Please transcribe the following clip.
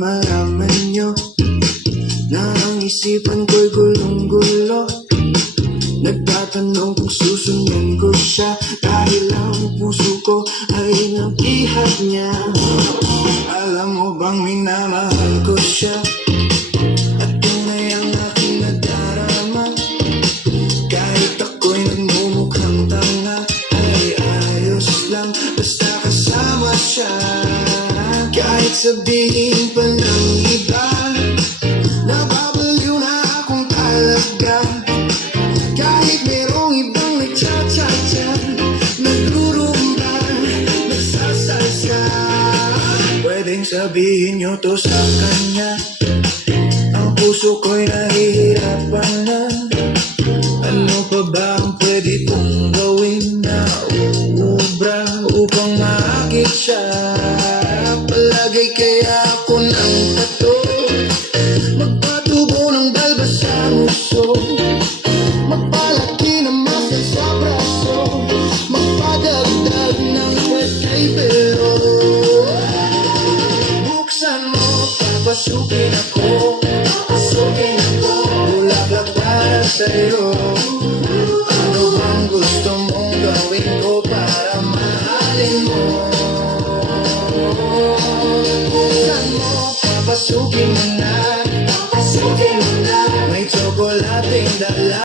malaman nyo na ang isipan ko'y gulong-gulo. Nagtatanong kung susundan ko siya dahil ang puso ko ay nabihag niya. Alam mo bang minamahal ko siya at tunay ang aking nadarama. Kahit ako'y nagmumukhang tanga ay ayos lang basta kasama siya. Kahit sabihin pa ng iba nababaliw na akong talaga. Kahit merong ibang nagcha-cha-cha, nagrurumba, nagsasalsa, pwedeng sabihin nyo to sa kanya. Ang puso ko'y nahihirapan na. Ano pa ba ang pwede kong gawin na uubra upang maakit siya? Palagay kaya ako ng pato, magpatubo ng balba sa muso, magpalaki ng muscle sa braso, magpadagdag ng kwet kay pero. Buksan mo, papasukin ako, bulaklak para sa'yo. Ano bang gusto mong gawin ko para mahalin mo? Buksan mo, papasukin mo na